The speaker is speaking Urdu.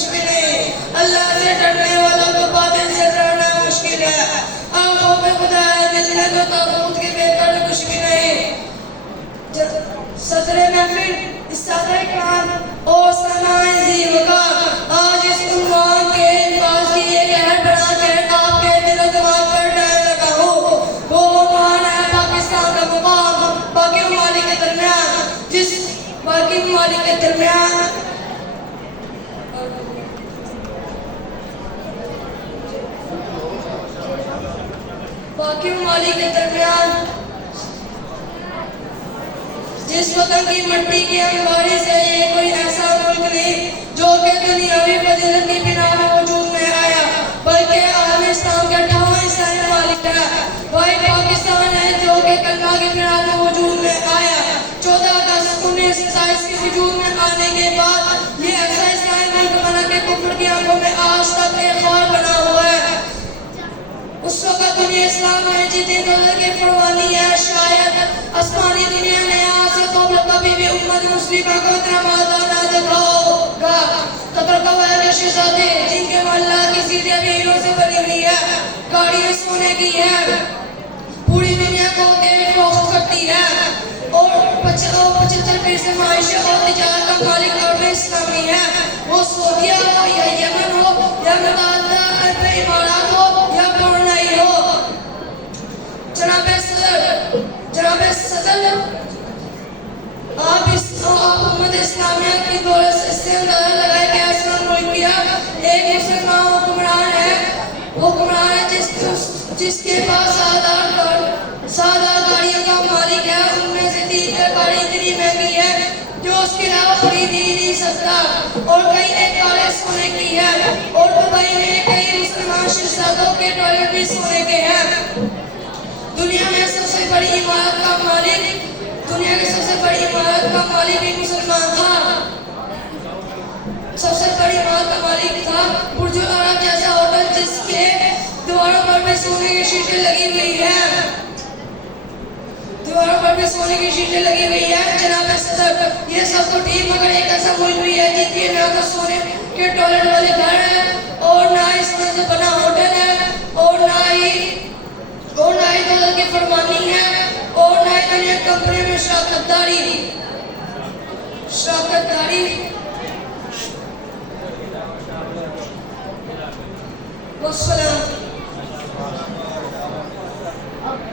کچھ بھی نہیں. اللہ سے ڈرنے والوں کو باطل سے ڈرنا مشکل ہے. آنکھوں پہ خدا ہے, دل ہے تو تاغوت کے بہتر کچھ بھی نہیں. صدر محفل استاد کرام اور سامعین ذی وقار, آج اس عنوان کے الفاظ کی ایک اہم بنا کے آپ کے دل و دماغ پر ڈال لگا ہوں. وہ عنوان ہے پاکستان کا مقام باقی ممالک کے درمیان. جس باقی ممالک کے درمیان جس وطن کی مٹی کی انواری سے یہ کوئی ایسا ملک نہیں جو کہ دنیاوی فضیلت کی بنا میں وجود میں آیا, بلکہ عالم اسلام کے 58 عیسائی ممالک ہے. وہی پاکستان ہے جو کہ کلمہ کی بنا میں وجود میں آیا. 14 اگست 1927 کے وجود میں آنے کے بعد یہ ایسا اسلامی ملک بنا کہ کفر کی آنکھوں میں آج تک ایک خار بنا ہوا ہے. اس وقت دنیا اسلام میں جتنی دولت کی فرمانی ہے, شاید آسمانی دنیا نے آج سے قبل کبھی بھی امت مسلمہ کو اتنا مادہ نہ دیکھا ہوگا. قطر قبائل کے شہزادے جن کے محلہ کی سیدھے بھی ہیروں سے بنی ہوئی ہے, گاڑیاں سونے کی ہے, پوری دنیا کو تیل فروخت کرتی ہے, اور 75% معاشی اور تجارت کا مالک عرب اسلامی ہے. وہ سعودیہ ہو یا یمن ہو یا متحدہ عرب امارات ہو یا برونائی ہو. جناب صدر آپ امت اسلامیہ کی دولت سے اس سے اندازہ لگائے کہ ایسا ملک کیا ایک مسلمان حکمران ہے جس کے پاس سادہ گاڑیوں کا مالک ہے. ان میں سے 3 گاڑی اتنی مہنگی ہے جو اس کے علاوہ خرید ہی نہیں سکتا, اور کئی ایک کاریں سونے کی ہے, اور دبئی میں کئی مسلمان شہزادوں کے ٹوائلٹ بھی سونے کے ہیں. دنیا میں سب سے بڑی عمارت کا مالک بھی مسلمان تھا. سب سے بڑی عمارت کا مالک تھا برج العرب جیسا ہوٹل جس کے دیواروں پر بھی سونے کی شیشے لگی ہوئی ہے. جناب صدر, یہ سب تو ٹھیک, مگر ایک ایسا ملک بھی ہے جن کے نہ تو سونے کے ٹوائلٹ والے گھر ہیں, اور نہ اس میں سے بنا ہوٹل ہے, اور نہ ہی دولت کی فرمانی ہے, اور نہ ہی دنیا کمپنی میں شراکت داری. والسلام